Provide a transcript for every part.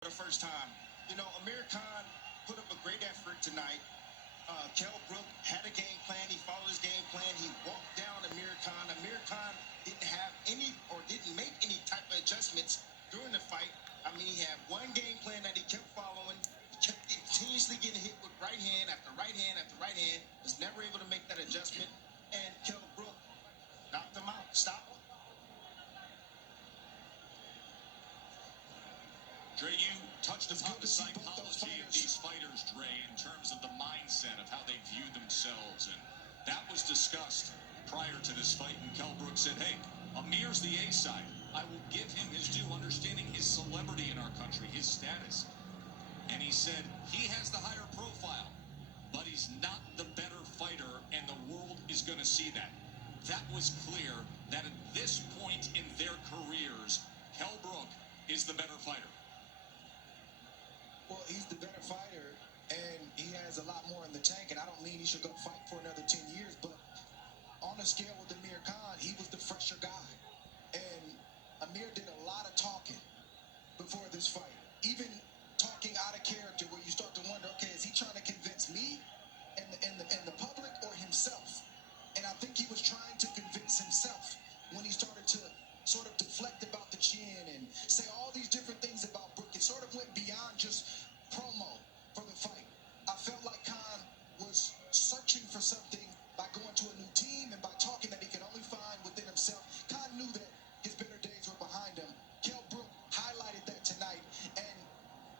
For the first time. Amir Khan put up a great effort tonight. Kell Brook had a game plan. He followed his game plan. He walked down Amir Khan. Amir Khan didn't have any or didn't make any type of adjustments during the fight. I mean, he had one game plan that he kept following. He kept continuously getting hit with right hand after right hand after right hand. Was never able to make that adjustment. And Kell Brook knocked him out, stopped him. Dre, you touched upon the psychology of these fighters, Dre, in terms of the mindset of how they view themselves. And that was discussed prior to this fight. And Kell Brook said, hey, Amir's the A side. I will give him his due, understanding his celebrity in our country, his status. And he said he has the higher profile, but he's not the better fighter, and the world is going to see that. That was clear that at this point in their careers, Kell Brook is the better fighter. Well, he's the better fighter, and he has a lot more in the tank, and I don't mean he should go fight for another 10 years, but on a scale with Amir Khan, he was the fresher guy. And Amir did a lot of talking before this fight, even talking out of character, where you start to wonder, okay, is he trying to convince me and the public or himself? And I think he was trying to convince himself when he started to sort of deflect about the chin and say all these different things about Brook. It sort of went beyond just promo for the fight. I felt like Khan was searching for something by going to a new team and by talking that he could only find within himself. Khan knew that his better days were behind him. Kell Brook highlighted that tonight, and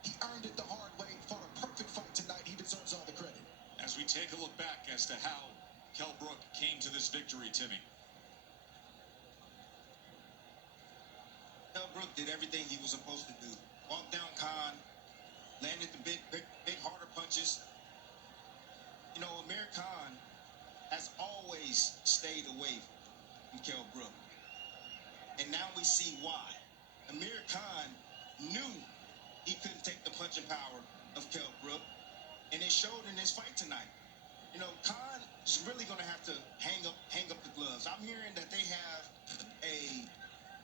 he earned it the hard way. Fought a perfect fight tonight. He deserves all the credit. As we take a look back as to how Kell Brook came to this victory, Timmy. Kell Brook did everything he was supposed to do. Walked down Khan, landed the big, harder punches. Amir Khan has always stayed away from Kell Brook. And now we see why. Amir Khan knew he couldn't take the punching power of Kell Brook, and it showed in this fight tonight. Khan is really going to have to hang up the gloves. I'm hearing that they have a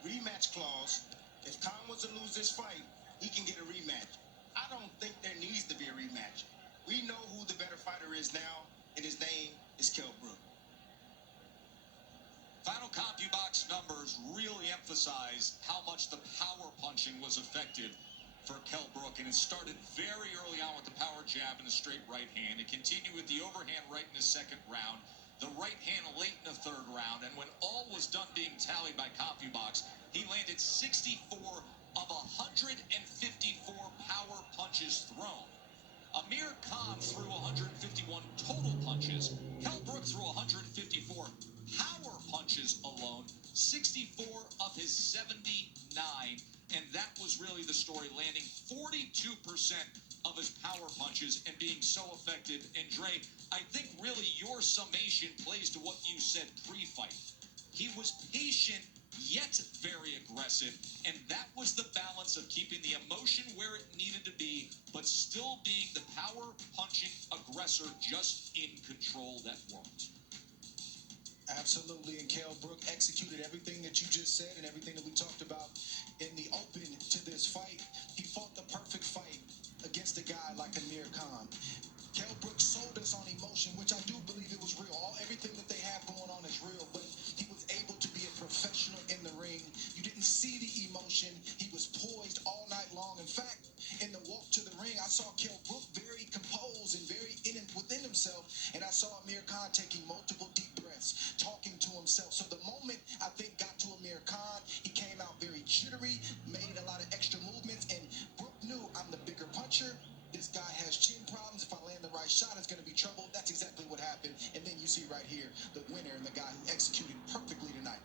rematch clause. If Khan was to lose this fight, he can get a rematch. I don't think there needs to be a rematch. We know who the better fighter is now, and his name is Kell Brook. Final CompuBox numbers really emphasize how much the power punching was effective for Kell Brook, and it started very early on with the power jab and the straight right hand. It continued with the overhand right in the second round, the right hand late in the third round, and when all was done being tallied by CompuBox, he landed 64 of 154 power punches thrown. Amir Khan threw 151 total punches. Kell Brook threw 154 power punches alone, 64 of his 79, and that was really the story, landing 42% of his power punches and being so effective. And Dre, I think really your summation plays to what you said pre-fight. He was patient, yet very aggressive, and that was the balance of keeping the emotion where it needed to be, but still being the power punching aggressor just in control that worked. Absolutely, and Kell Brook executed everything that you just said and everything that we talked about in the open to this fight. He fought the perfect fight against a guy like Amir Khan. Kell Brook sold us on emotion, which I do believe it was real. Everything that they have going on is real, but he was able to be a professional in the ring. You didn't see the emotion. He was poised all night long. In fact, in the walk to the ring, I saw Kell Brook very composed and very within himself, and I saw Amir Khan taking multiple deep breaths, talking to himself. So the moment I think got to Amir Khan, he came out very jittery, made a lot of extra movements, and Brook knew I'm the bigger puncher. This guy has chin problems. If I land the right shot, it's going to be trouble. That's exactly what happened. And then you see right here the winner and the guy who executed perfectly tonight.